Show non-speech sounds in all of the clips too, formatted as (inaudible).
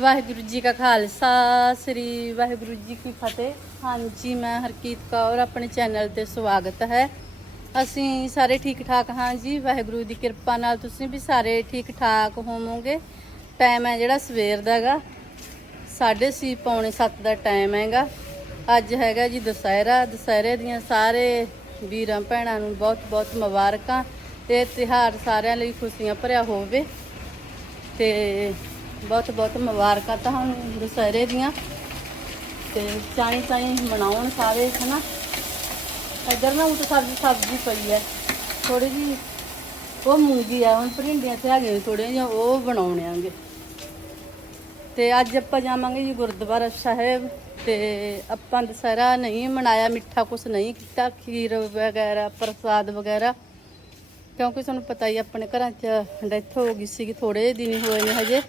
ਵਾਹਿਗੁਰੂ ਜੀ ਕਾ ਖਾਲਸਾ, ਸ੍ਰੀ ਵਾਹਿਗੁਰੂ ਜੀ ਕੀ ਫਤਿਹ। ਹਾਂਜੀ, ਮੈਂ ਹਰਕੀਤ ਕੌਰ, ਆਪਣੇ ਚੈਨਲ ਤੇ ਸਵਾਗਤ ਹੈ। ਅਸੀਂ ਸਾਰੇ ਠੀਕ ਠਾਕ ਹਾਂ ਜੀ। ਵਾਹਿਗੁਰੂ ਦੀ ਕਿਰਪਾ ਨਾਲ ਤੁਸੀਂ ਵੀ ਸਾਰੇ ਠੀਕ ਠਾਕ ਹੋਵੋਗੇ। ਟਾਈਮ ਹੈ ਜਿਹੜਾ ਸਵੇਰ ਦਾ ਹੈਗਾ 6:30 ਪੌਣੇ 7 ਦਾ ਟਾਈਮ ਹੈਗਾ। ਅੱਜ ਹੈਗਾ ਜੀ ਦੁਸਹਿਰਾ। ਦੁਸਹਿਰੇ ਦੀਆਂ ਸਾਰੇ ਵੀਰਾਂ ਭੈਣਾਂ ਨੂੰ ਬਹੁਤ ਬਹੁਤ ਮੁਬਾਰਕਾਂ। ਤੇ ਤਿਹਾਰ ਸਾਰਿਆਂ ਲਈ ਖੁਸ਼ੀਆਂ ਭਰਿਆ ਹੋਵੇ। ਤੇ ਬਹੁਤ ਬਹੁਤ ਮੁਬਾਰਕਾਂ ਤੁਹਾਨੂੰ ਦੁਸਹਿਰੇ ਦੀਆਂ। ਤੇ ਚਾਈ ਚਾਈ ਮਨਾਉਣ ਸਾਰੇ, ਹਨਾ? ਇੱਧਰ ਨਾ ਉਹ ਤਾਂ ਸਬਜ਼ੀ ਸਬਜ਼ੀ ਪਈ ਹੈ। ਥੋੜੀ ਜੀ ਉਹ ਮੂੰਗੀ ਆ, ਹੁਣ ਭਰਿੰਡੀਆਂ ਤੇ ਹੈਗੀਆਂ ਥੋੜੀਆਂ ਜਿਹੀਆਂ, ਉਹ ਬਣਾਉਣੇ ਆਂਗੇ। ਤੇ ਅੱਜ ਆਪਾਂ ਜਾਵਾਂਗੇ ਜੀ ਗੁਰਦੁਆਰਾ ਸਾਹਿਬ ਤੇ ਆਪਾਂ ਦਸਹਿਰਾ ਨਹੀਂ ਮਨਾਇਆ, ਮਿੱਠਾ ਕੁਛ ਨਹੀਂ ਕੀਤਾ, ਖੀਰ ਵਗੈਰਾ, ਪ੍ਰਸਾਦ ਵਗੈਰਾ। ਕਿਉਂਕਿ ਤੁਹਾਨੂੰ ਪਤਾ ਹੀ ਆਪਣੇ ਘਰਾਂ 'ਚ ਡੈਥ ਹੋ ਗਈ ਸੀਗੀ ਥੋੜੇ ਦਿਨ ਹੋਏ ਨੇ ਹਜੇ।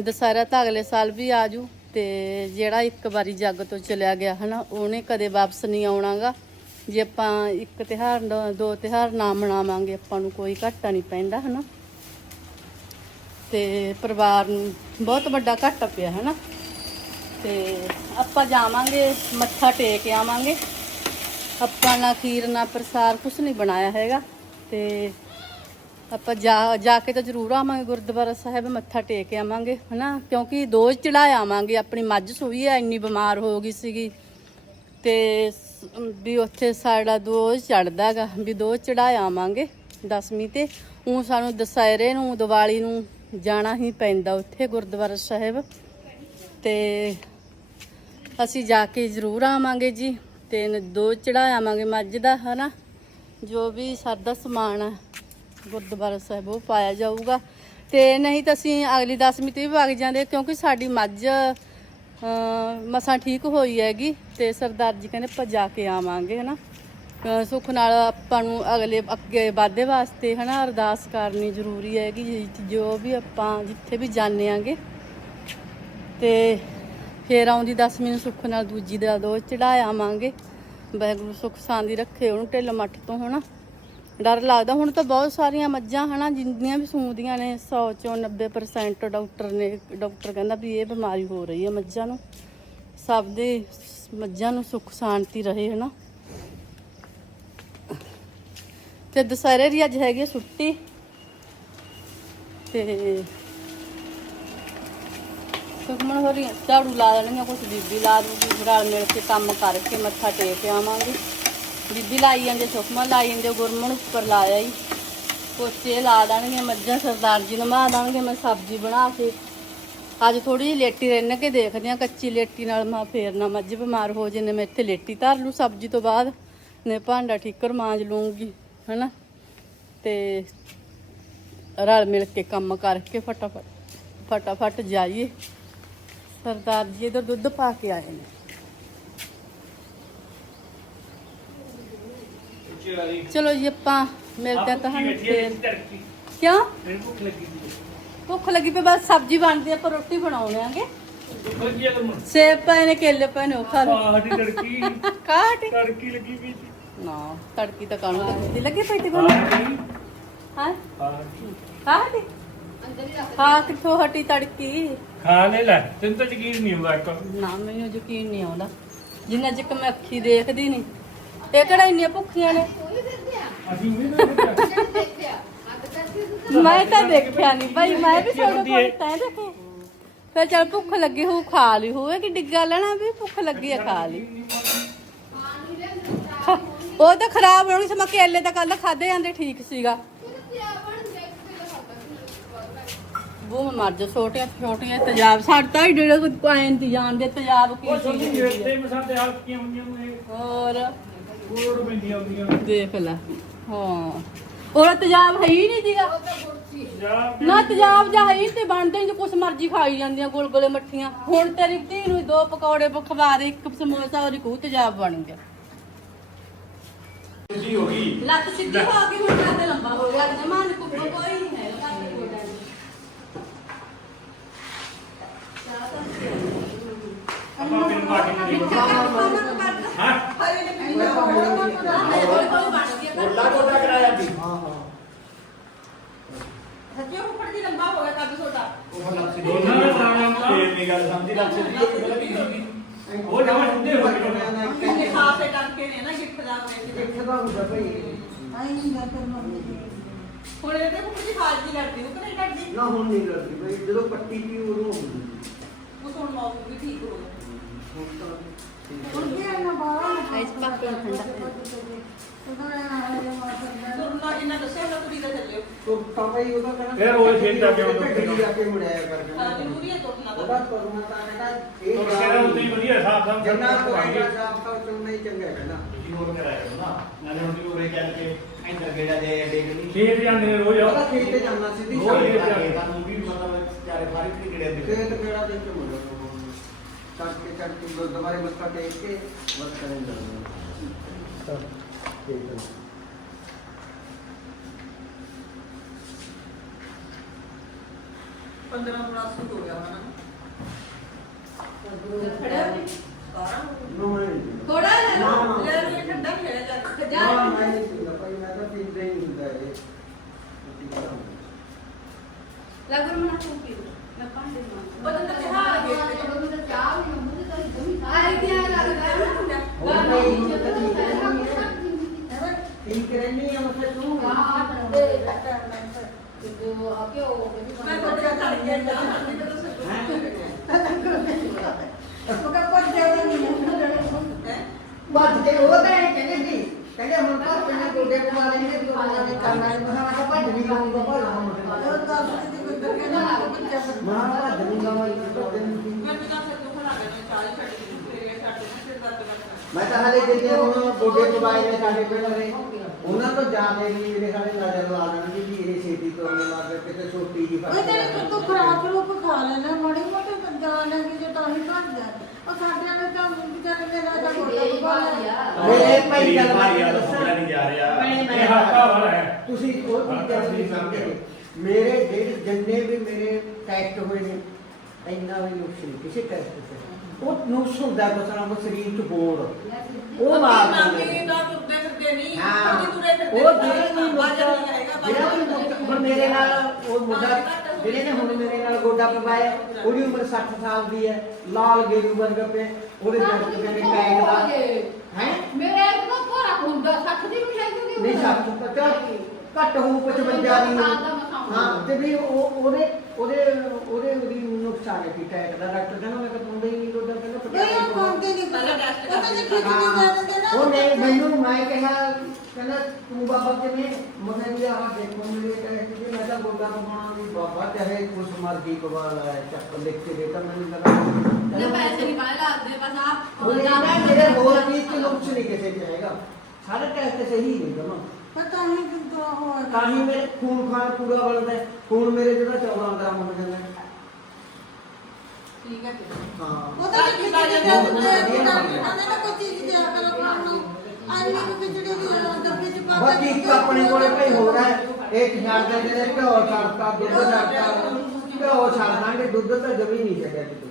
ਦੁਸਹਿਰਾ ਤਾਂ ਅਗਲੇ ਸਾਲ ਵੀ ਆਜੂ ਤੇ ਜਿਹੜਾ ਇੱਕ ਵਾਰੀ ਜੱਗ ਤੋਂ ਚਲਿਆ ਗਿਆ ਹਨਾ, ਉਹਨੇ ਕਦੇ ਵਾਪਸ ਨਹੀਂ ਆਉਣਾਗਾ। ਜੇ ਆਪਾਂ ਇੱਕ ਤਿਹਾਰ ਦੋ ਤਿਹਾਰ ਨਾ ਮਨਾਵਾਂਗੇ, ਆਪਾਂ ਨੂੰ ਕੋਈ ਘਾਟਾ ਨਹੀਂ ਪੈਂਦਾ ਹਨਾ। ਤੇ ਪਰਿਵਾਰ ਨੂੰ ਬਹੁਤ ਵੱਡਾ ਘਾਟਾ ਪਿਆ ਹਨਾ। ਤੇ ਆਪਾਂ ਜਾਵਾਂਗੇ, ਮੱਥਾ ਟੇਕ ਆਵਾਂਗੇ। ਆਪਾਂ ਨਾ ਖੀਰ, ਨਾ ਪ੍ਰਸਾਦ ਕੁਝ ਨਹੀਂ ਬਣਾਇਆ ਹੈਗਾ। ਤੇ ਆਪਾਂ ਜਾ ਜਾ ਕੇ ਤਾਂ ਜ਼ਰੂਰ ਆਵਾਂਗੇ ਗੁਰਦੁਆਰਾ ਸਾਹਿਬ, ਮੱਥਾ ਟੇਕ ਆਵਾਂਗੇ, ਹਨਾ? ਕਿਉਂਕਿ ਦੋਜ ਚੜਾ ਆਵਾਂਗੇ, ਆਪਣੀ ਮੱਝ ਸੂਈ ਐ ਇੰਨੀ ਬਿਮਾਰ ਹੋ ਗਈ ਸੀਗੀ। ਤੇ ਵੀ ਉੱਥੇ ਸਾਡਾ ਦੋਜ ਚੜਦਾਗਾ ਵੀ ਦੋਜ ਚੜਾ ਆਵਾਂਗੇ ਦਸਵੀਂ ਤੇ। ਉਹ ਸਾਨੂੰ ਦਸਹਿਰੇ ਨੂੰ, ਦੀਵਾਲੀ ਨੂੰ ਜਾਣਾ ਹੀ ਪੈਂਦਾ ਉੱਥੇ ਗੁਰਦੁਆਰਾ ਸਾਹਿਬ। ਤੇ ਅਸੀਂ ਜਾ ਕੇ ਜ਼ਰੂਰ ਆਵਾਂਗੇ ਜੀ, ਤੇ ਦੋ ਚੜਾ ਆਵਾਂਗੇ ਮੱਝ ਦਾ, ਹਨਾ? ਜੋ ਵੀ ਸਾਡਾ ਸਮਾਨ ਹੈ ਗੁਰਦੁਆਰਾ ਸਾਹਿਬ ਉਹ ਪਾਇਆ ਜਾਊਗਾ। ਤੇ ਨਹੀਂ ਤਾਂ ਅਸੀਂ ਅਗਲੀ ਦਸਵੀਂ ਤੇ ਵੀ ਵਗ ਜਾਂਦੇ, ਕਿਉਂਕਿ ਸਾਡੀ ਮੱਝ ਮਸਾਂ ਠੀਕ ਹੋਈ ਹੈਗੀ ਤੇ ਸਰਦਾਰ ਜੀ ਕਹਿੰਦੇ ਆਪਾਂ ਜਾ ਕੇ ਆਵਾਂਗੇ, ਹਨਾ। ਸੁੱਖ ਨਾਲ ਆਪਾਂ ਨੂੰ ਅਗਲੇ ਅੱਗੇ ਵਾਧੇ ਵਾਸਤੇ, ਹਨਾ, ਅਰਦਾਸ ਕਰਨੀ ਜ਼ਰੂਰੀ ਹੈਗੀ ਜੋ ਵੀ ਆਪਾਂ ਜਿੱਥੇ ਵੀ ਜਾਂਦੇ ਆਂਗੇ। ਤੇ ਫੇਰ ਆਉਂਦੀ ਦਸਵੀਂ ਨੂੰ ਸੁੱਖ ਨਾਲ ਦੂਜੀ ਦਾ ਦੋ ਚੜਾ ਆਵਾਂਗੇ। ਵਾਹਿਗੁਰੂ ਸੁੱਖ ਸਾਂਦੀ ਰੱਖੇ ਉਹਨੂੰ ਢਿੱਲ ਮੱਠ ਤੋਂ, ਹਨਾ। ਡਰ ਲੱਗਦਾ। ਹੁਣ ਤਾਂ ਬਹੁਤ ਸਾਰੀਆਂ ਮੱਝਾਂ ਹਨਾ, ਜਿੰਨੀਆਂ ਵੀ ਸੂੰਦੀਆਂ ਨੇ 100 ਚੋਂ 90% ਡਾਕਟਰ ਨੇ, ਡਾਕਟਰ ਕਹਿੰਦਾ ਵੀ ਇਹ ਬਿਮਾਰੀ ਹੋ ਰਹੀ ਹੈ ਮੱਝਾਂ ਨੂੰ। ਸਭ ਦੇ ਮੱਝਾਂ ਨੂੰ ਸੁੱਖ ਸ਼ਾਂਤੀ ਰਹੇ ਹਨਾ। ਤੇ ਦੁਸਹਿਰੇ ਦੀ ਅੱਜ ਹੈਗੀ ਆ ਛੁੱਟੀ। ਤੇ ਸੁਖਮਨ ਹੋ ਰਹੀ ਝਾੜੂ ਲਾ ਦੇਣਗੀਆਂ, ਕੁਛ ਬੀਬੀ ਲਾ ਦੂਗੀ ਰਲ ਮਿਲ ਕੇ ਕੰਮ ਕਰਕੇ ਮੱਥਾ ਟੇਕ ਆਵਾਂਗੇ। ਬੀਬੀ ਲਾਈ ਜਾਂਦੇ, ਸੁਖਮਾ ਲਾਈ ਜਾਂਦੇ ਗੁਰਮਨ ਉੱਪਰ ਲਾਇਆ ਹੀ ਪੋਚੇ ਲਾ ਦੇਣਗੀਆਂ ਮੱਝਾਂ ਸਰਦਾਰ ਜੀ ਨਮਾ ਦੇਣਗੇ, ਮੈਂ ਸਬਜ਼ੀ ਬਣਾ ਕੇ। ਅੱਜ ਥੋੜੀ ਜਿਹੀ ਲੇਟੀ ਰਹਿਣ ਕੇ ਦੇਖਦੇ ਆ ਕੱਚੀ ਲੇਟੀ ਨਾਲ ਮੈਂ ਫੇਰ ਨਾ ਮੱਝ ਬਿਮਾਰ ਹੋ ਜੇ ਨੇ ਮੈਂ ਇੱਥੇ ਲੇਟੀ ਧਰ ਲੂ ਸਬਜ਼ੀ ਤੋਂ ਬਾਅਦ ਨੇ ਭਾਂਡਾ ਠੀਕਰ ਮਾਂਜ ਲੂੰਗੀ, ਹਨਾ। ਤੇ ਰਲ ਮਿਲ ਕੇ ਕੰਮ ਕਰਕੇ ਫਟਾਫਟ ਫਟਾਫਟ ਜਾਈਏ। ਸਰਦਾਰ ਜੀ ਇਧਰ ਦੁੱਧ ਪਾ ਕੇ ਆਏ ਨੇ। ਚਲੋ ਜੀ ਆਪਾਂ ਮਿਲਦੇ ਹਾਂ ਤੁਹਾਨੂੰ ਫੇਰ। ਕਿਉਂ? ਭੁੱਖ ਲੱਗੀ ਪਈ ਬਸ ਸਬਜ਼ੀ ਬਣਦੀ ਆ, ਆਪਾਂ ਰੋਟੀ ਬਣਾਉਣੇ ਆਂਗੇ ਸੇਬ ਪਏ ਨੇ ਕੇਲੇ ਪਏ ਨੇ ਉਹ ਖਾ ਲਓ। ਤੜਕੀ? (laughs) ਕਾਟ ਤੜਕੀ ਲੱਗੀ ਪਈ ਸੀ। ਨਾ ਤੜਕੀ ਤਾਂ ਕਾਣੂ ਲੱਗੀ ਲੱਗੇ ਪਈ ਤੇ ਕੋਲ ਹਾਂ? ਆਹ ਕਾਟ ਹਾਂ ਕਿੱਥੋਂ ਹਟੀ ਤੜਕੀ? ਖਾ ਲੈ ਲੈ ਤੈਨੂੰ ਤਾਂ ਯਕੀਨ ਨਹੀਂ ਹੁੰਦਾ ਨਾ ਮੈਨੂੰ ਯਕੀਨ ਨਹੀਂ ਆਉਂਦਾ। ਜਿੰਨਾ ਚਿਕ ਮੈਂ ਅੱਖੀ ਦੇਖਦੀ ਨਹੀਂ। ਇਹ ਕਿਹੜਾ ਇੰਨੀਆਂ ਭੁੱਖੀਆਂ ਨੇ? ਮੈਂ ਤਾਂ ਦੇਖਿਆ ਨਹੀਂ ਭਾਈ ਮੈਂ ਵੀ ਤੁਹਾਡੇ ਕੋਲ। ਤੈਂ ਦੇਖੇ ਫਿਰ ਚਲ ਭੁੱਖ ਲੱਗੀ ਹੋਊ ਖਾ ਲਈ ਹੋਵੇ ਕਿ ਡਿੱਗਾ ਲੈਣਾ ਵੀ ਭੁੱਖ ਲੱਗੀ ਆ ਖਾ ਲਈ। ਉਹ ਤਾਂ ਖਰਾਬ ਹੋਣੀ ਸੀ ਮੈਂ ਕੇਲੇ ਤਾਂ ਕੱਲ ਖਾਦੇ ਜਾਂਦੇ ਠੀਕ ਸੀਗਾ। ਉਹ ਮਰ ਜਾ ਛੋਟੀਆਂ ਛੋਟੀਆਂ ਤੇਜ਼ਾਬ। ਸਾਡਾ ਹੀ ਜਿਹੜਾ ਕੋਈ ਇੰਤਜ਼ਾਮ ਦੇ ਤੇਜ਼ਾਬ ਕੀ ਚੀਜ਼ ਹੁੰਦੀ ਹੈ। ਹੋਰ? ਕੋੜ ਪੈਂਦੀਆਂ ਹੁੰਦੀਆਂ ਦੇਖ ਲੈ ਹਾਂ। ਉਹ ਤੇਜ਼ਾਬ ਹੈ ਹੀ ਨਹੀਂ ਸੀਗਾ। ਜਾਂ ਨਾ ਤੇਜ਼ਾਬ ਜਾਂ ਹੈ ਹੀ ਤੇ ਬਣਦੇ ਨਹੀਂ ਕੁਛ ਮਰਜ਼ੀ ਖਾਈ ਜਾਂਦੀਆਂ ਗੁਲਗੁਲੇ ਮੱਠੀਆਂ। ਹੁਣ ਤੇਰੀ ਧੀ ਨੂੰ ਦੋ ਪਕੌੜੇ ਖਵਾ ਦੇ ਇੱਕ ਸਮੋਸਾ ਔਰ ਇੱਕ ਉਹ ਤੇਜ਼ਾਬ ਬਣ ਗਿਆ। ਸਿੱਧੀ ਹੋ ਗਈ। ਲੱਤ ਸਿੱਧੀ ਹੋ ਗਈ ਹੁਣ ਕੱਦ ਲੰਬਾ ਹੋ ਗਿਆ। ਜਮਾਨ ਕੁੱਬ ਕੋਈ ਨਹੀਂ ਹੈ ਕੱਦ ਗੋਡਾ ਨਹੀਂ। ਆਪਾਂ ਫਿਰ ਬਾਕੀ ਨੂੰ ਦੇਖੋ ਹਾਂ ਕੋਲਾ ਕੋਲਾ ਕਰਾਇਆ ਸੀ ਸੱਚੇ ਉੱਪਰ ਦੀ ਲੰਬਾ ਹੋ ਗਿਆ ਕੱਦ ਛੋਟਾ ਉਹ ਲੱਸੀ ਦੋਨਾਂ ਦਾ ਨਾਮ ਫੇਰ ਨੀ ਮੇਰੀ ਗੱਲ ਸਮਝੀ ਰੱਖ ਸੀ ਉਹ ਪਹਿਲਾਂ ਕੀ ਸੀ ਉਹ ਜਮਾ ਠੰਡੇ ਹੋ ਗਏ ਕਿੰਨੇ ਖਾਸੇ ਕਰਕੇ ਨੇ ਨਾ ਗਿਫਟ ਦਾ ਵੇਚ ਦੇਖਦਾ ਹੁੰਦਾ ਭਈ। ਹੁਣ ਇਹਦੇ ਕੋਲ ਜੀ ਖਾਜ ਦੀ ਲੜਦੀ ਉਹ ਨਹੀਂ ਲੜਦੀ? ਨਾ ਹੁਣ ਨਹੀਂ ਲੜਦੀ ਭਈ। ਜਦੋਂ ਪੱਟੀ ਪੀ ਉਦੋਂ ਹੁੰਦੀ ਉਹ ਸੁਣ ਮੌਤ ਵੀ ਠੀਕ ਹੋ ਹੁਣ ਤਾਂ ਠੀਕ ਹੁਣ ਕੀ ਆਣਾ ਬਾਹਰ ਇਸ ਪਾਸੇ ਨੂੰ ਠੰਡਾ ਤੁਰਨਾ ਜਿੰਨਾ ਦੱਸਿਆ ਨਾ ਕੁੜੀ ਦਾ ਚੱਲਿਓ ਫਿਰ ਉਹ ਖੇਤ ਜਾ ਕੇ ਹਾਂ ਜ਼ਰੂਰੀ ਹੈ ਤੁਰਨਾ ਉਹਦਾ ਤਾਂ ਤੁਰਨਾ ਤਾਂ ਕਹਿੰਦਾ ਉਹ ਕਹਿੰਦਾ ਉਦੋਂ ਹੀ ਵਧੀਆ ਸਾਫ਼ ਸਾਫ਼ ਜਿੰਨਾ ਕੋਈਗਾ ਸਾਫ਼ ਤਾਂ ਚੁੰਨਾ ਹੀ ਚੰਗਾ ਕਹਿੰਦਾ ਤੁਸੀਂ ਹੋਰ ਕਰਾਇਆ ਕਰੋ ਨਾ। ਨਾਲੇ ਹੁਣ ਵੀ ਉਰੇ ਚੱਲ ਕੇ ਇੰਦਰ ਗੇੜਾ ਦੇ ਡੇਗ ਨਹੀਂ। ਖੇਤ ਜਾਂਦੇ ਨੇ ਰੋਜ਼। ਉਹਦਾ ਖੇਤ ਤੇ ਜਾਣਾ ਸਿੱਧੀ ਰੋਜ਼ ਸਾਡੀ ਖੇਤ ਜਾਂਦੇ। ਤਾਂ ਵੀ ਮਤਲਬ ਚਾਰੇ ਫਾਰੀ ਗੇੜੇ ਦੇ ਖੇਤ ਕਿਹੜਾ ਦੇ ਕੇ ਚੱਕ ਕੇ ਗੁਰਦੁਆਰੇ ਮੱਥਾ ਟੇਕ ਕੇ ਬਸ ਕਰਨ ਜਾਣਾ ਠੀਕ ਹੈ ਪੰਦਰਾਂ ਪਲੱਸ ਹੋ ਗਿਆ ਹਨਾ ਖੜਿਆ ਨੀ। ਨੋ ਮੈਂ ਨਹੀਂ ਥੋੜਾ ਲੈ ਨਾ, ਲਓ ਨਾ। ਲੈ ਲਓ ਇਹ ਠੰਡਾ ਖੇੜਾ ਜਾ ਜਾ ਨਾ ਮੈਂ ਨਹੀਂ ਪੀਂਦਾ ਭਾਈ ਮੈਂ ਤਾਂ ਪੀਂਦਾ ਹੀ ਨਹੀਂ ਹੁੰਦਾ ਇਹ ਲਗਰ ਮਨਾ ਤੂੰ ਪੀ ਮੈਂ ਪਾਣੀ ਮਾਂ ਬਦਨ ਦਾ ਤਿਹਾਰ ਹੈ ਆਈ ਕੀ ਲੱਗਦਾ ਉਹ ਨਹੀਂ ਮਤਲਬ ਠੀਕ ਰਹਿੰਦੀ ਹੈ ਠੀਕ ਰਹਿੰਦੀ ਹੈ ਮਤਲਬ ਤੂੰ ਮੈਂ ਤੁਹਾਡੇ ਨਾਲ ਚੜ ਉਹਨਾਂ ਨੇ ਕਰਨਾ ਤਾਂ ਨਾਲ ਸਿਰ ਨੇ ਦੇ ਜ਼ਿਆਦਾ ਵੀ ਮੇਰੇ ਹਾਲੇ ਨਜ਼ਰ ਲਾ ਲੈਣਗੇ ਵੀ ਇਹ ਛੇਤੀ ਤੁਰਨ ਲੱਗ ਗਏ ਕਿਤੇ ਛੋਟੀ ਜੀ ਉਹ ਤੇਰੇ ਕੋਲ ਤੋਂ ਖਰਾਬ ਰੂਪ ਖਾ ਲੈਣਾ ਮਾੜੀ ਮੋਟੀ ਨੇ ਕਿ ਜੇ ਤਾਂ ਹੀ ਘਟ ਜਾ ਉਹ ਸਾਡਿਆਂ ਨੇ ਤਾਂ ਵਿਚਾਰੇ ਮੇਰਾ ਤਾਂ ਗੋਡਾ ਦੁਖਾ ਮੇਰੇ ਭਾਈ ਗੱਲ ਨਹੀਂ ਜਾ ਰਿਹਾ। ਇਹ ਹੱਥਾ ਵਾਲਾ ਹੈ। ਤੁਸੀਂ ਉਹ ਚੀਜ਼ਾਂ ਸਮਝਦੇ। ਮੇਰੇ ਜਿਹੜੇ ਜਿੰਨੇ ਵੀ ਮੇਰੇ ਟੈਸਟ ਹੋਏ ਨੇ ਇੰਨਾ ਵੀ ਨੁਕਸ ਨਹੀਂ ਕਿਸੇ ਟੈਸਟ ਤੇ। ਉਹ ਨੁਕਸ ਹੁੰਦਾ ਬਸਣਾ ਉਹ ਸਰੀਰ ਚ ਬੋੜ ਉਹ ਮਾਰ ਦਿੰਦੇ ਦਾ ਤੁਰਦੇ ਫਿਰਦੇ ਨਹੀਂ ਹਾਂ। ਉਹਦੀ ਤੁਰੇ ਫਿਰਦੇ ਉਹ ਜਿਹੜੇ ਵੀ ਬਾਜਾ ਮੁੰਡਾ ਨਹੀਂ ਆਏਗਾ ਜਿਹੜਾ ਵੀ ਮੁੰਡਾ- ਹੁਣ ਮੇਰੇ ਨਾਲ ਉਹ ਮੁੰਡਾ ਜਿਹੜੇ ਨੇ ਹੁਣ ਮੇਰੇ ਨਾਲ ਗੋਡਾ ਪਵਾਇਆ ਉਹਦੀ ਉਮਰ 60 ਸਾਲ ਦੀ ਹੈ ਲਾਲ ਗੇਰੂ ਵਰਗਾ ਪਿਆ ਉਹਦੇ ਦਰਦ ਕਹਿੰਦੇ ਟੈਗ ਦਾ। ਹੈ? ਮੇਰੇ ਕੋਲ ਕੋਰਾ ਹੁੰਦਾ? 60 ਦੀ ਮਿਠਾਈ ਕਿਉਂ ਨਹੀਂ ਸੱਤ ਪਤਾ ਘੱਟ ਹੋਊ 55 ਦੀ ਹਾਂ ਤੇ ਵੀ ਉਹ ਉਹਦੇ ਉਹਦੇ ਉਹਦੇ ਉਹਦੀ ਨੁਕਸਾਨ ਹੈ ਕਿ ਟੈਕ ਦਾ ਡਾਕਟਰ ਕਹਿੰਦਾ ਮੈਂ ਤਾਂ ਪਾਉਂਦਾ ਹੀ ਨਹੀਂ ਉਹਦਾ ਕਹਿੰਦਾ ਨਹੀਂ ਪਾਉਂਦੇ। ਨਹੀਂ ਪਹਿਲਾਂ ਟੈਸਟ ਉਹ ਤਾਂ ਕਰਦੇ ਖਿੱਚ ਕੇ ਦੇ ਦਿੰਦੇ ਨਾ ਉਹ ਨਹੀਂ ਮੈਨੂੰ ਮੈਂ ਕਿਹਾ ਕਹਿੰਦਾ ਤੂੰ ਬਾਬਾ ਕਿਵੇਂ? ਮੈਂ ਵੀ ਆਹ ਦੇਖੋ ਮੇਰੇ ਟੈਸਟ ਤੇ ਮੈਂ ਤਾਂ ਗੋਡਾ ਪਾਉਣਾ ਵੀ ਬਾਬਾ ਚਾਹੇ ਕੁਛ ਮਰਜ਼ੀ ਕਵਾ ਲੈ ਚੱਕ ਲਿਖ ਕੇ ਦੇ ਤਾਂ ਮੈਨੂੰ ਨਾ ਕਹਿੰਦਾ ਪੈਸੇ ਨਹੀਂ ਪਾਏ ਲੱਗਦੇ ਬਸ ਉਹ ਨਾ ਮੇਰੇ ਹੋਰ ਚੀਜ਼ ਚ ਨੁਕਸ ਨਹੀਂ ਕਿਸੇ ਚ ਹੈਗਾ। ਸਾਰੇ ਟੈਸਟ ਸਹੀ ਨੇ ਜਮਾ ਪਤਾ ਨਹੀਂ ਕਿਦੋਂ ਹੋਇਆ ਤਾਂ ਹੀ ਮੇਰੇ ਖੂਨ ਖਾਨ ਪੂਰਾ ਬਣਦਾ ਹੈ। ਖੂਨ ਮੇਰੇ ਜਿਹੜਾ 14 ਗ੍ਰਾਮ ਹੋ ਜਾਂਦਾ ਹੈ। ਠੀਕ ਹੈ ਜੀ ਹਾਂ ਉਹ ਤਾਂ ਖਿੱਚ ਕੇ ਦੇ ਦਿੰਦੇ ਨਾ ਨਾ ਕੋਈ ਚੀਜ਼ ਦਿਆ ਕਰੋ ਖਾਣ ਨੂੰ ਆਈ ਨੂੰ ਖਿਚੜੀ ਦੀ ਡੱਬੇ ਚ ਪਾ ਬਾਕੀ ਇੱਕ ਆਪਣੇ ਕੋਲੇ ਭਈ ਹੋਰ ਹੈ ਇੱਕ ਛੱਡ ਦਿੰਦੇ ਨੇ ਘਿਓ ਛੱਡਤਾ ਦੁੱਧ ਛੱਡਤਾ ਘਿਓ ਛੱਡ ਦਾਂਗੇ ਦੁੱਧ ਤਾਂ ਜਮੀ ਨਹੀਂ ਛੱਡਿਆ ਕਿਤੇ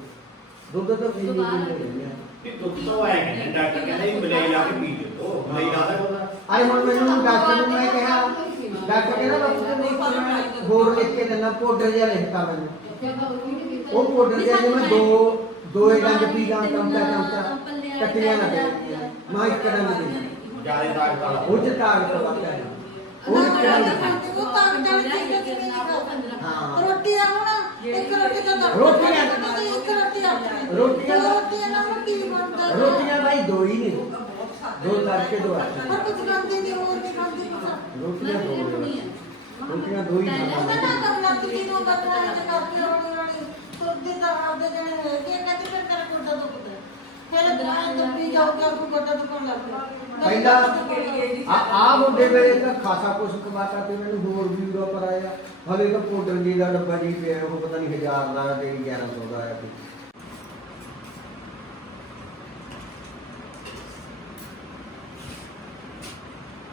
ਦੁੱਧ ਤਾਂ ਪੀ ਨਹੀਂ ਪੀਂਦੇ ਇਹ ਦੁੱਧ ਤੋਂ ਆਇਆ ਕਹਿੰਦੇ ਡਾਕਟਰ ਕਹਿੰਦਾ ਇਹ ਮਲਾਈ ਲਾ ਕੇ ਪੀ ਦਿਓ ਮਲਾਈ ਲਾ ਦੇ ਆਈ ਹੁਣ ਮੈਨੂੰ ਡਾਕਟਰ ਨੂੰ ਮੈਂ ਕਿਹਾ ਡਾਕਟਰ ਕਹਿੰਦਾ ਬਾਪੂ ਤੇ ਨਹੀਂ ਮੈਂ ਹੋਰ ਲਿਖ ਕੇ ਦਿੰਦਾ ਪਾਊਡਰ ਜਿਹਾ ਲਿਖਤਾ ਮੈਨੂੰ। ਉਹ ਪਾਊਡਰ ਜਿਹਾ ਜੇ ਮੈਂ ਦੋ ਦੋ ਹੀ ਡੰਗ ਪੀ ਜਾਂ ਚਮਚਾ ਚਮਚਾ ਕੱਟੀਆਂ ਨਾ ਦੇ ਮੈਂ ਇੱਕ ਡੰਗ ਦੇ ਜ਼ਿਆਦਾ ਤਾਕਤ ਵਾਲਾ ਉਹ ਚ ਤਾਕਤ ਵੱਧ ਹੈ ਉਹ ਨਹੀਂ। ਰੋਟੀ ਆ ਹੁਣ ਇੱਕ ਰੋਟੀ। ਇੱਕ ਰੋਟੀ ਆ। ਰੋਟੀਆਂ ਦਾ- ਰੋਟੀਆਂ ਨਾਲ ਕੀ ਬਣਦਾ? ਰੋਟੀਆਂ ਭਾਈ ਦੋ ਹੀ ਨੇ। ਦੋ ਤੜਕੇ ਦੋ ਆ ਪਰ ਕੁਝ ਖਾਂਦੇ ਨਹੀਂ ਹੋਰ ਨਹੀਂ ਖਾਂਦੇ ਕੁਝ। ਰੋਟੀਆਂ ਦੋ ਨੇ। ਰੋਟੀਆਂ ਦੋ ਹੀ ਉਹਦਾ ਖਾਂਦੇ ਨਾ ਕਰਨਾ ਤੁਸੀਂ ਨੂੰ ਬੱਤਰਾ ਤੇ ਕਾਫੀ ਹੌਲੀ ਹੌਲੀ ਤੁਰਦੇ ਤਾਂ ਆਪਦੇ ਜਣੇ ਹੈਗੇ ਕਹਿੰਦੇ ਫਿਰ ਤੇਰਾ ਕੋਡਾ ਦੁਖਦਾ ਫਿਰ ਦੁਆਰਾ ਦੁੱਪੀ ਜਾਊਗਾ ਉਹ ਕੋਡਾ ਦੁਖਣ ਲੱਗ ਪਿਆ। ਪਹਿਲਾਂ ਆ ਆ ਮੁੰਡੇ ਵੇਲੇ ਤਾਂ ਖਾਸਾ ਕੁਛ ਕਮਾਤਾ ਤੇ ਮੈਨੂੰ ਹੋਰ ਵੀ ਉਹਦਾ ਪਰ ਆਇਆ। ਹਲੇ ਤਾਂ ਪਾਊਡਰ ਜੀ ਦਾ ਡੱਬਾ ਜੀ ਪਿਆ ਉਹ ਪਤਾ ਨਹੀਂ 1000 ਦਾ ਤੇ 1100 ਦਾ ਆਇਆ ਕੋਈ ਮੇਰੇ ਕੀ ਬਾਤ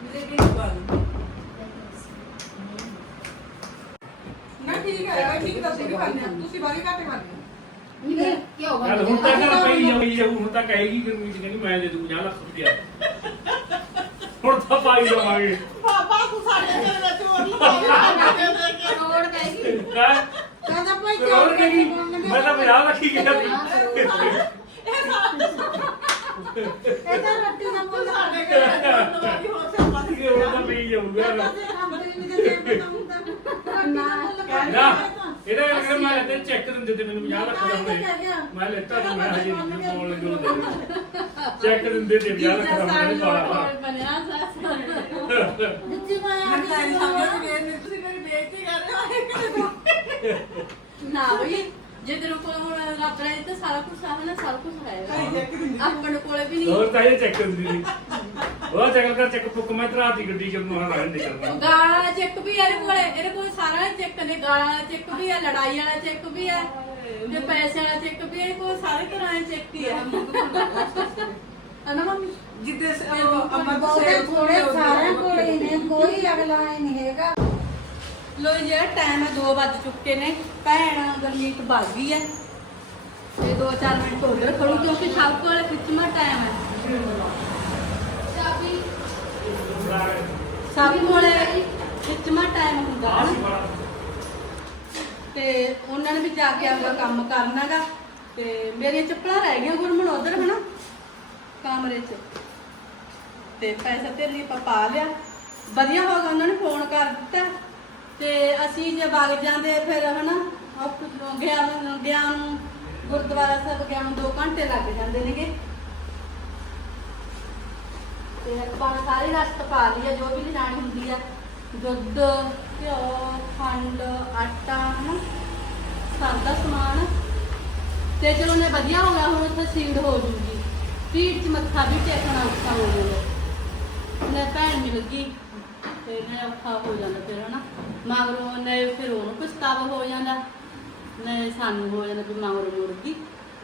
ਨਾ ਠੀਕ ਹੈ ਠੀਕ ਦੱਸੋ ਕਿ ਆ ਤੁਸੀਂ ਬਾਰੀ ਘਾਟੇ ਮਾਰਦੇ ਚੱਲ ਹੁਣ ਤਾਂ ਨਾ ਪਈ ਜਾਊਗੀ ਜਾਊ ਹੁਣ ਤਾਂ ਕਹੇਗੀ ਕਿ ਮੀਟ ਕਹਿੰਦੀ ਮੈਂ ਦੇ ਦੂੰ 50 ਲੱਖ ਰੁਪਇਆ। ਹੁਣ ਤਾਂ ਪਾਈ ਜਾਵਾਂਗੇ। ਪਾਪਾ ਤੂੰ ਸਾਡੇ ਘਰ ਵਿੱਚ ਹੋਰ ਲਗਾਇਆ ਰੋੜ ਗਈ। ਹੈਂ? ਕਹਿੰਦਾ ਭਾਈ ਹੋਰ ਕੀ ਮੈਂ ਤਾਂ 50 ਲੱਖੀ ਗਿਆ ਸੀ। ਇਹਦਾ ਰੱਟੀ ਦਾ ਮੁੱਲ ਸਾਡੇ ਕਿ ਉਹ ਤਾਂ ਪਈ ਜਾਊਗਾ ਨਾ ਇਹਦਾ ਅਗਰ ਮੈਂ ਲੈਤੇ ਚੈੱਕ ਦਿੰਦੇ ਤੇ ਮੈਨੂੰ 50 ਲੱਖ ਦਾ ਹੋਵੇ। ਮੈਂ ਲੈਤਾ ਤਾਂ ਮੈਂ ਹਜੇ ਨਹੀਂ ਪਾਉਣ ਲੱਗੂ ਚੈੱਕ ਦਿੰਦੇ ਤੇ 50 ਲੱਖ ਦਾ ਹੋਵੇ ਪਾਲਾ ਬਣਿਆ ਸੱਸ ਜਿੱਤੀ ਮੈਂ ਆ ਕੇ ਨਾ ਬਈ ਜੇ ਤੇਰੇ ਕੋਲ ਹੁਣ ਰੱਬ ਨੇ ਦਿੱਤਾ ਸਾਰਾ ਕੁਝ ਨਾ ਸਾਰਾ ਕੁਝ ਹੈ। ਆਪਣੇ ਕੋਲੇ ਵੀ ਨਹੀਂ। ਹੋਰ ਤਾਂ ਇਹ ਚੈੱਕ ਦਿੰਦੀ ਸੀ ਉਹ ਚੈੱਕ ਕਰ ਚੈੱਕ ਪੁੱਕ ਮੈਂ ਤਰਾ ਦੀ ਗੱਡੀ ਚ ਮਾਰ ਰਹਿਣ ਦੇ ਕਰਦਾ ਗਾਲਾਂ ਵਾਲਾ ਚੈੱਕ ਵੀ ਆ ਇਹਦੇ ਕੋਲੇ ਇਹਦੇ ਕੋਲ ਸਾਰਾ ਚੈੱਕ ਨੇ ਗਾਲਾਂ ਵਾਲਾ ਚੈੱਕ ਵੀ ਆ ਲੜਾਈ ਵਾਲਾ ਚੈੱਕ ਵੀ ਆ ਤੇ ਪੈਸੇ ਵਾਲਾ ਚੈੱਕ ਵੀ ਆ ਇਹਦੇ ਕੋਲ ਸਾਰੇ ਤਰ੍ਹਾਂ ਦੇ ਚੈੱਕ ਹੀ ਆ। ਅਨਾ ਮੰਮੀ? ਜਿੱਦੇ ਬਹੁਤੇ ਥੋੜੇ ਸਾਰਿਆਂ ਕੋਲ ਨੇ ਕੋਈ ਅਗਲਾ ਨਹੀਂ ਹੈਗਾ। ਲੋ ਜਿਹੜਾ ਟਾਈਮ ਹੈ 2 ਵੱਜ ਚੁੱਕੇ ਨੇ। ਭੈਣ ਗਰਮੀਤ ਭੱਗ ਗਈ ਹੈ ਤੇ 2-4 ਮਿੰਟ ਉਧਰ ਖੜੂ ਕਿਉਂਕਿ ਸਭ ਕੋਲ ਖਿੱਚਮਾ ਟਾਈਮ ਹੈ ਸਭ ਕੋਲ ਖਿੱਚਮਾ ਟਾਈਮ ਹੁੰਦਾ ਹੈ ਨਾ ਤੇ ਉਹਨਾਂ ਨੇ ਵੀ ਜਾ ਕੇ ਆਪਣਾ ਕੰਮ ਕਰਨਾਗਾ। ਤੇ ਮੇਰੀਆਂ ਚੱਪਲਾਂ ਰਹਿ ਗਈਆਂ ਗੁਰਮਣ ਉਧਰ ਹਨਾ ਕਮਰੇ 'ਚ। ਤੇ ਪੈਸਾ ਤੇ ਲਈ ਪਾ ਲਿਆ। ਵਧੀਆ ਹੋ ਗਿਆ ਉਹਨਾਂ ਨੇ ਫੋਨ ਕਰ ਦਿੱਤਾ। ਤੇ ਅਸੀਂ ਜੇ ਵਗ ਜਾਂਦੇ ਫਿਰ ਹਨਾ ਗਿਆ ਨੂੰ ਗਿਆ ਨੂੰ ਗੁਰਦੁਆਰਾ ਸਾਹਿਬ ਗਿਆ ਨੂੰ 2 ਘੰਟੇ ਲੱਗ ਜਾਂਦੇ ਨੇਗੇ। ਤੇ ਆਪਾਂ ਸਾਰੀ ਰਸਤ ਪਾ ਲਈ ਆ ਜੋ ਵੀ ਲਿਜਾਣੀ ਹੁੰਦੀ ਆ। ਦੁੱਧ, ਘਿਓ, ਖੰਡ, ਆਟਾ, ਹਨਾ? ਸਭ ਸਮਾਨ। ਤੇ ਚਲੋ ਨੇ ਵਧੀਆ ਹੋ ਗਿਆ, ਹੁਣ ਉੱਥੇ ਸੀਡ ਹੋ ਜੂਗੀ। ਪੀठ ਚ ਮੱਥਾ ਵੀ ਟੇਕਣਾ ਔਖਾ ਹੋ ਜਾਂਦਾ। ਨੇ ਭੈਣ ਮਿਲ ਗਈ ਤੇ ਨੇ ਔਖਾ ਹੋ ਜਾਂਦਾ ਫਿਰ, ਹਨਾ? ਮਗਰੋਂ ਨੇ ਫਿਰ ਉਹਨੂੰ ਪਛਤਾਵਾ ਹੋ ਜਾਂਦਾ। ਨੇ ਸਾਨੂੰ ਹੋ ਜਾਂਦਾ ਵੀ ਮਗਰੋਂ ਮੁੜ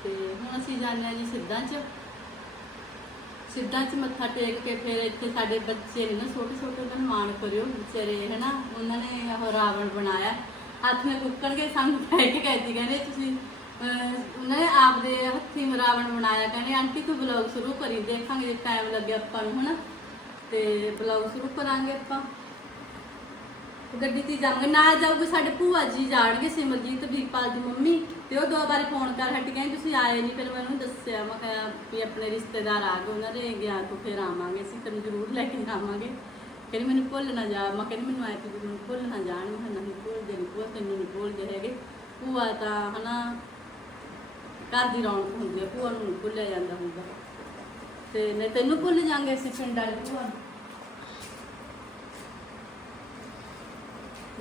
ਤੇ ਹੁਣ ਅਸੀਂ ਜਾਂਦੇ ਹਾਂ ਜੀ ਸਿੱਧਾਂ ਚ। ਸਿੱਧਾ ਚ ਮੱਥਾ ਟੇਕ ਕੇ ਫਿਰ ਇੱਥੇ ਸਾਡੇ ਬੱਚੇ ਨੇ ਨਾ, ਛੋਟੇ ਛੋਟੇ ਉਹਨਾਂ ਨੂੰ ਮਾਣ ਕਰਿਓ ਵਿਚਾਰੇ, ਹਨਾ? ਉਹਨਾਂ ਨੇ ਉਹ ਰਾਵਣ ਬਣਾਇਆ। ਹੱਥ ਨੇ ਕੁੱਕੜ ਕੇ ਸਾਨੂੰ ਪੈ ਕੇ ਕਹਿੰਦੀ ਕਹਿੰਦੇ ਤੁਸੀਂ ਉਹਨਾਂ ਨੇ ਆਪਦੇ ਹੱਥੀਂ ਰਾਵਣ ਬਣਾਇਆ। ਕਹਿੰਦੇ, ਆਂਟੀ, ਤੂੰ ਬਲੌਗ ਸ਼ੁਰੂ ਕਰੀ, ਦੇਖਾਂਗੇ ਜੇ ਟਾਈਮ ਲੱਗਿਆ ਆਪਾਂ ਨੂੰ, ਹਨਾ? ਤੇ ਬਲੌਗ ਸ਼ੁਰੂ ਕਰਾਂਗੇ ਆਪਾਂ। ਗੱਡੀ ਤੇ ਜਾਵਾਂਗੇ। ਨਾਲ ਜਾਊਗੇ, ਸਾਡੇ ਭੂਆ ਜੀ ਜਾਣਗੇ ਸਿਮਰਜੀਤ ਵੀਰਪਾਲ ਦੀ ਮੰਮੀ ਤੇ ਉਹ ਦੋ ਵਾਰੀ ਫੋਨ ਕਰ ਹਟ ਗਏ, ਤੁਸੀਂ ਆਏ ਨਹੀਂ ਫਿਰ ਮੈਂ ਉਹਨੂੰ ਦੱਸਿਆ, ਮੈਂ ਕਿਹਾ ਵੀ ਆਪਣੇ ਰਿਸ਼ਤੇਦਾਰ ਆ ਗਏ, ਉਹਨਾਂ ਦੇ ਗਿਆ ਤੋਂ, ਫਿਰ ਆਵਾਂਗੇ ਅਸੀਂ, ਤੈਨੂੰ ਜ਼ਰੂਰ ਲੈ ਕੇ ਜਾਵਾਂਗੇ। ਕਹਿੰਦੀ ਮੈਨੂੰ ਭੁੱਲ ਨਾ ਜਾ, ਮੈਂ ਕਹਿੰਦੀ ਮੈਨੂੰ ਆਇਆ ਕਿ ਮੈਨੂੰ ਭੁੱਲ ਨਾ ਜਾਣ, ਮੈਂ ਕਿਹਾ ਨਹੀਂ ਭੁੱਲਦੇ, ਨਹੀਂ ਭੂਆ ਤੈਨੂੰ ਨਹੀਂ ਭੁੱਲਦੇ ਹੈਗੇ। ਭੂਆ ਤਾਂ ਹਨਾ, ਘਰ ਦੀ ਰੌਣਕ ਹੁੰਦੀ ਹੈ ਭੂਆ ਨੂੰ ਭੁੱਲਿਆ ਜਾਂਦਾ ਹੁੰਦਾ। ਤੇ ਨਹੀਂ, ਤੈਨੂੰ ਭੁੱਲ ਜਾਾਂਗੇ ਅਸੀਂ ਪਿੰਡ ਵਾਲੇ ਭੂਆ ਨੂੰ।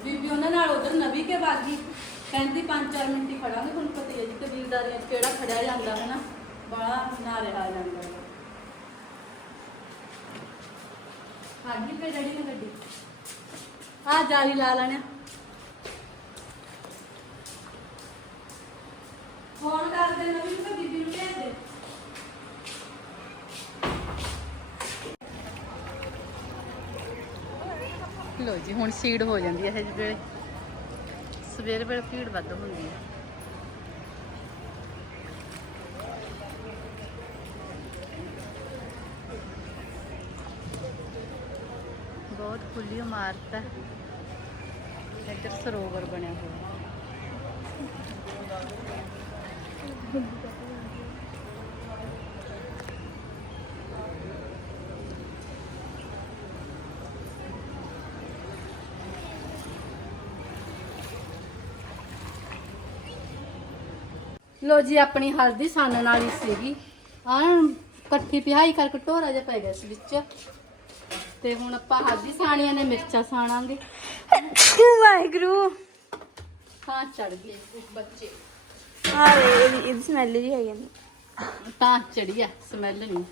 ਬੀਬੀ ਉਹਨਾਂ ਨਾਲ ਉਧਰ ਨਵੀ ਕੇ ਬਾਗੀ ਕਹਿੰਦੀ 5-4 ਮਿੰਟ ਹੀ ਖੜਾਂਗੇ ਤੁਹਾਨੂੰ ਪਤਾ ਹੀ ਹੈ ਜੀ ਕਬੀਲਦਾਰੀਆਂ 'ਚ ਕਿਹੜਾ ਖੜਿਆ ਜਾਂਦਾ ਹੈ ਨਾ, ਬੜਾ ਨਾ ਰਿਹਾ ਜਾਂਦਾ ਹੈ। ਸਾਡੀ ਪੇ ਡੈਡੀ ਨੇ ਗੱਡੀ। ਆ ਜਾਰੀ ਲਾ ਲੈਣਾ। ਫੋਨ ਕਰ ਦੇ ਨੂੰ ਬੀਬੀ ਨੂੰ ਭੇਜ ਦੇ। ਲੋ ਜੀ, ਹੁਣ ਸੀਡ ਹੋ ਜਾਂਦੀ ਹੈ ਇਹ ਵੇਲੇ ਸਵੇਰ ਵੇਲੇ ਭੀੜ ਵੱਧ ਹੁੰਦੀ ਹੈ। ਬਹੁਤ ਖੁੱਲੀ ਇਮਾਰਤ ਹੈ। ਇੱਧਰ ਸਰੋਵਰ ਬਣਿਆ ਹੋਇਆ। ਲੋ ਜੀ ਆਪਣੀ ਹਲਦੀ ਸਾਨਣ ਵਾਲੀ ਸੀਗੀ। ਆ ਇਕੱਠੀ ਪਿਹਾਈ ਕਰਕੇ ਢੋਰਾ ਜਿਹਾ ਪੈ ਗਿਆ ਸੀ ਵਿੱਚ। ਤੇ ਹੁਣ ਆਪਾਂ ਹਲਦੀ ਸਾਣੀਆਂ ਨੇ ਮਿਰਚਾਂ ਸਾਣਾਂਗੇ। ਵਾਹਿਗੁਰੂ। ਤਾਂ ਚੜ ਗਏ ਬੱਚੇ। ਆ ਵੇ ਇਹਦੀ ਇਹਦੀ ਸਮੈਲ ਜੀ ਆਈ ਜਾਂਦੀ ਤਾਂ ਚੜੀ ਆ ਸਮੈਲ ਨਹੀਂ।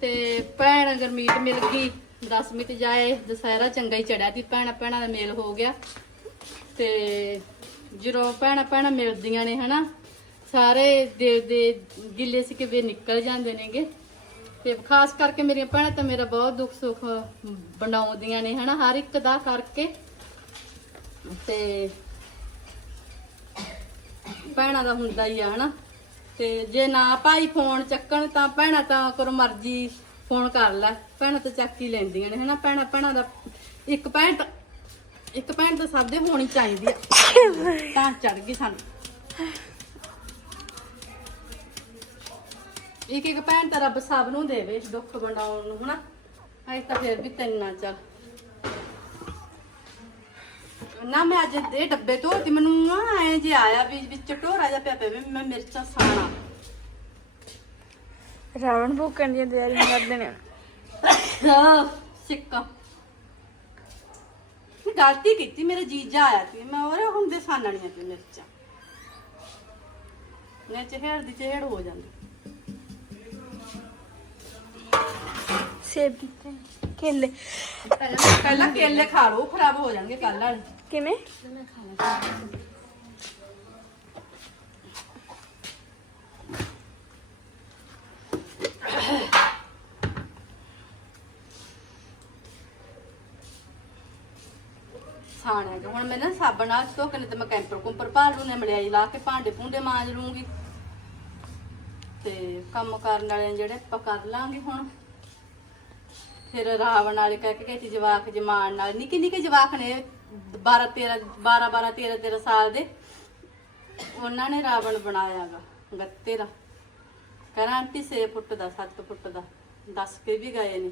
ਤੇ ਭੈਣ ਗਰਮੀਤ ਮਿਲ ਗਈ ਦਸਵੀਂ ਤੇ ਜਾਏ ਦਸਹਿਰਾ ਚੰਗਾ ਹੀ ਚੜਿਆ ਤੀ ਭੈਣਾ ਭੈਣਾਂ ਦਾ ਮੇਲ ਹੋ ਗਿਆ। ਤੇ ਜਦੋਂ ਭੈਣਾਂ ਭੈਣਾਂ ਮਿਲਦੀਆਂ ਨੇ, ਹਨਾ, ਸਾਰੇ ਦੇ ਦੇ ਗਿੱਲੇ ਸੀ ਨਿਕਲ ਜਾਂਦੇ ਨੇਗੇ। ਤੇ ਖਾਸ ਕਰਕੇ ਮੇਰੀਆਂ ਭੈਣਾਂ ਤਾਂ ਮੇਰਾ ਬਹੁਤ ਦੁੱਖ ਸੁੱਖ ਬਣਾਉਂਦੀਆਂ ਨੇ, ਹਨਾ, ਹਰ ਇੱਕ ਦਾ ਕਰਕੇ। ਤੇ ਭੈਣਾਂ ਦਾ ਹੁੰਦਾ ਹੀ ਆ, ਹਨਾ। ਤੇ ਜੇ ਨਾ ਭਾਈ ਫੋਨ ਚੱਕਣ, ਤਾਂ ਭੈਣਾਂ ਤਾਂ ਕਰੋ ਮਰਜ਼ੀ ਫੋਨ ਕਰ ਲੈ। ਭੈਣਾਂ ਤਾਂ ਚੱਕ ਹੀ ਲੈਂਦੀਆਂ ਨੇ, ਹਨਾ। ਭੈਣਾਂ ਭੈਣਾਂ ਦਾ ਇੱਕ ਭੈਣ ਇੱਕ ਭੈਣ ਤਾਂ ਸਭ ਦੇ ਹੋਣੀ ਚਾਹੀਦੀ ਆ। ਤਾਂ ਚੜ ਗਈ ਸਾਨੂੰ। ਇੱਕ ਇੱਕ ਭੈਣ ਤਾਂ ਰੱਬ ਸਭ ਨੂੰ ਦੇਵੇ ਦੁੱਖ ਵੰਡਾਉਣ ਨੂੰ ਹਨਾ? ਅਸੀਂ ਤਾਂ ਫਿਰ ਵੀ ਤਿੰਨਾਂ ਚੱਲ। ਨਾ ਮੈਂ ਅੱਜ ਇਹ ਡੱਬੇ ਧੋਤੀ ਮੈਨੂੰ ਨਾ ਐ ਜੇ ਆਇਆ ਵੀ ਵਿੱਚ ਢੋਰਾ ਜਿਹਾ ਪਿਆ ਪਿਆ ਮੈਂ ਮਿਰਚਾਂ ਸਾਣਾ ਰਾਵਣ ਭੁੱਕਣ ਦੀਆਂ ਤਿਆਰੀਆਂ ਕਰਦੇ ਨੇ। ਸਿੱਕਾ। ਮੈਂ ਗਲਤੀ ਕੀਤੀ ਮੇਰਾ ਜੀਜਾ ਆਇਆ ਸੀ। ਮੈਂ ਉਹਦੇ ਹੁੰਦੇ ਸਾਨਣੀਆਂ ਤੇ ਮਿਰਚਾਂ। ਨੇ ਚਿਹੜ ਦੀ ਚਿਹੜ ਹੋ ਜਾਂਦੀ। ਸੇਬ ਕੀਤੇ ਕੇਲੇ। ਪਹਿਲਾਂ ਪਹਿਲਾਂ ਕੇਲੇ ਖਾ ਲਓ ਖਰਾਬ ਹੋ ਜਾਣਗੇ ਕੱਲ ਵਾਲੇ। ਕਿਵੇਂ? ਸਾਣਾ ਜੋ ਹੁਣ ਮੈਂ ਨਾ ਸਾਬਣ ਨਾਲ ਧੋ ਕੇ ਨਹੀਂ ਤੇ ਮੈਂ ਕੈਂਪਰ ਕੁੰਪਰ ਭਾਲ ਲੂ ਨੇ ਮਲਿਆਈ ਲਾ ਕੇ ਭਾਂਡੇ ਭੁੰਡੇ ਮਾਂਜ ਲੂੰਗੀ। ਤੇ ਕੰਮ ਕਰਨ ਵਾਲੇ ਜਿਹੜੇ ਆਪਾਂ ਕਰ ਲਾਂਗੇ ਹੁਣ। ਫਿਰ ਰਾਵਣ ਵਾਲੇ ਕਹਿ ਕੇ ਗਏ ਜਵਾਕ ਜਮਾਨ ਨਾਲ। ਨਿੱਕੇ ਨਿੱਕੇ ਜਵਾਕ ਨੇ 12 13 12 12 13 13 ਸਾਲ ਦੇ। ਉਹਨਾਂ ਨੇ ਰਾਵਣ ਬਣਾਇਆਗਾ ਗੱਤੇ ਦਾ ਕਹਿੰਦਾ ਆਂਟੀ 6 ਫੁੱਟ ਦਾ 7 ਫੁੱਟ ਦਾ। ਦੱਸ ਕੇ ਵੀ ਗਏ ਨੇ।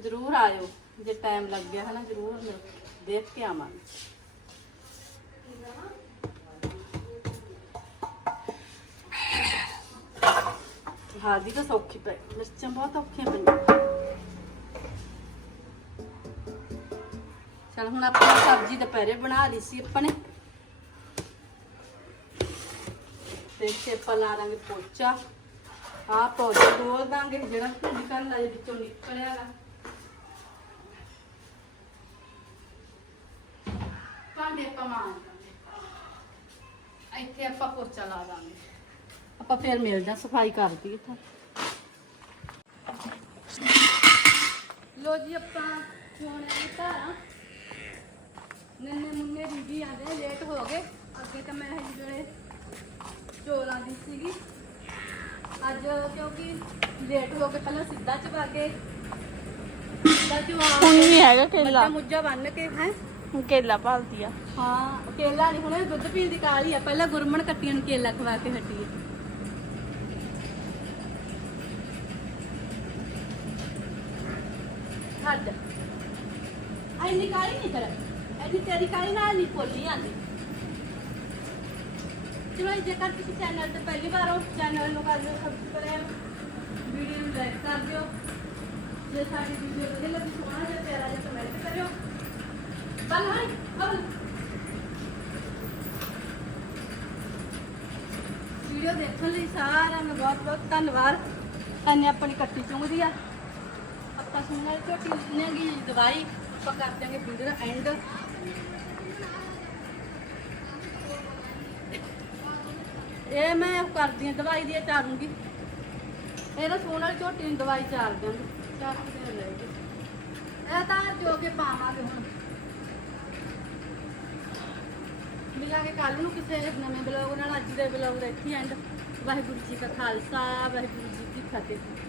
ਜ਼ਰੂਰ ਆਇਓ, ਜੇ ਟਾਈਮ ਲੱਗਿਆ ਹੈ ਨਾ ਜ਼ਰੂਰ ਮਿਲ- ਦੇਖ ਕੇ ਆਵਾਂਗੇ। ਹਾਦੀ ਤਾਂ ਸੌਖੀ ਪਈ ਮਿਰਚਾਂ ਬਹੁਤ ਔਖੀਆਂ ਪਈਆਂ। ਚਲ ਹੁਣ ਆਪਾਂ ਸਬਜ਼ੀ ਦੁਪਹਿਰੇ ਬਣਾ ਲਈ ਸੀ ਆਪਾਂ ਨੇ ਤੇ ਇੱਥੇ ਆਪਾਂ ਲਾ ਲਾਂਗੇ ਪੋਚਾ। ਆਹ ਪੌਦਾ ਡੋਲ ਦਾਂਗੇ, ਜਿਹੜਾ ਨਿਕਲ ਆ ਵਿੱਚੋਂ ਨਿਕਲਿਆ ਗਾ ਭਾਂਡੇ ਆਪਾਂ ਮਾਰ ਦਾਂਗੇ ਇੱਥੇ ਆਪਾਂ ਪੋਚਾ ਲਾ ਦਾਂਗੇ। ਆਪਾਂ ਫੇਰ ਮਿਲਦੇ ਸਫ਼ਾਈ ਕਰ ਦਈਏ ਤਾਂ ਲੋ ਜੀ ਆਪਾਂ ਹੁਣ ਇਹ ਧਾਰਾਂ ਨੰਨੇ ਮੁੰਨੇ ਦੀਦੀ ਆਦੇ ਲੇਟ ਹੋ ਗਏ। ਅੱਗੇ ਤਾਂ ਮੈਂ ਜਿਹੜੇ ਚੋਲਾਂ ਦੀ ਸੀਗੀ। ਅੱਜ ਕਿਉਂਕਿ ਲੇਟ ਹੋ ਕੇ ਪਹਿਲਾਂ ਸਿੱਧਾ ਚਵਾ ਕੇ ਸਿੱਧਾ ਚਵਾ ਹੁਣ ਨਹੀਂ ਹੈਗਾ ਕੇਲਾ। ਮੱਝਾਂ ਮੁੱਝਾਂ ਬੰਨ ਕੇ ਹੈ। ਕੇਲਾ ਭਾਲਦੀ ਆ। ਹਾਂ, ਕੇਲਾ ਨਹੀਂ ਹੁਣ ਇਹ ਦੁੱਧ ਪੀਣ ਦੀ ਕਾਲੀ ਆ। ਪਹਿਲਾਂ ਗੁਰਮਣ ਕੱਟੀਆਂ ਨੂੰ ਕੇਲਾ ਖਵਾ ਕੇ ਹਟੀ ਹੈ ਹੱਦ ਐਨੀ ਕਾਲੀ ਨਹੀਂ ਕਰ ਐਨੀ ਤੇਰੀ ਕਾਲੀ ਨਾਲ ਨਹੀਂ ਪੋਲੀ ਆਂਦੀ ਚਲੋ ਜੇਕਰ ਤੁਸੀਂ ਚੈਨਲ ਤੇ ਪਹਿਲੀ ਵਾਰ ਹੋ ਚੈਨਲ ਨੂੰ ਕਰ ਦਿਓ ਸਬਸਕ੍ਰਾਈਬ ਵੀਡੀਓ ਨੂੰ ਲਾਈਕ ਕਰ ਦਿਓ। ਜੇ ਸਾਡੀ ਵੀਡੀਓ ਵਧੀਆ ਲੱਗੀ, ਸੋਹਣਾ ਜਿਹਾ ਪਿਆਰਾ ਜਿਹਾ ਕਮੈਂਟ ਕਰਿਓ। ਵੀਡੀਓ ਦੇਖਣ ਲਈ ਸਾਰਿਆਂ ਨੂੰ ਬਹੁਤ ਬਹੁਤ ਧੰਨਵਾਦ। ਅਨੇ ਆਪਣੀ ਕੱਟੀ ਚੁੰਗਦੀ ਆ। ਆਪਾਂ ਸੁਣਨ ਝੋਟੀ ਲੈਣਗੇ ਦਵਾਈ ਆਪਾਂ ਕਰ ਦਿਆਂਗੇ ਵੀਡੀਓ ਦਾ ਐਂਡ ਇਹ ਮੈਂ ਕਰਦੀ ਆ ਦਵਾਈ ਦੀ ਚਾਰੂੰਗੀ। ਇਹਦਾ ਸੋਨ ਵਾਲੀ ਝੋਟੀ ਨੂੰ ਦਵਾਈ ਚਾਰ ਦਿਆਂਗੇ। ਚਾਰ ਕੁ ਦਿਨ ਰਹੇਗੀ ਇਹ ਤਾਂ ਜੋ ਕੇ ਪਾਵਾਂਗੇ ਹੁਣ। ਮਿਲਾਂਗੇ ਕੱਲ ਨੂੰ ਕਿਸੇ ਨਵੇਂ ਬਲੌਗ ਨਾਲ, ਅੱਜ ਦੇ ਬਲੌਗ ਦਾ ਇੱਥੇ ਐਂਡ ਵਾਹਿਗੁਰੂ ਜੀ ਕਾ ਖਾਲਸਾ, ਵਾਹਿਗੁਰੂ ਜੀ ਕੀ ਫਤਿਹ।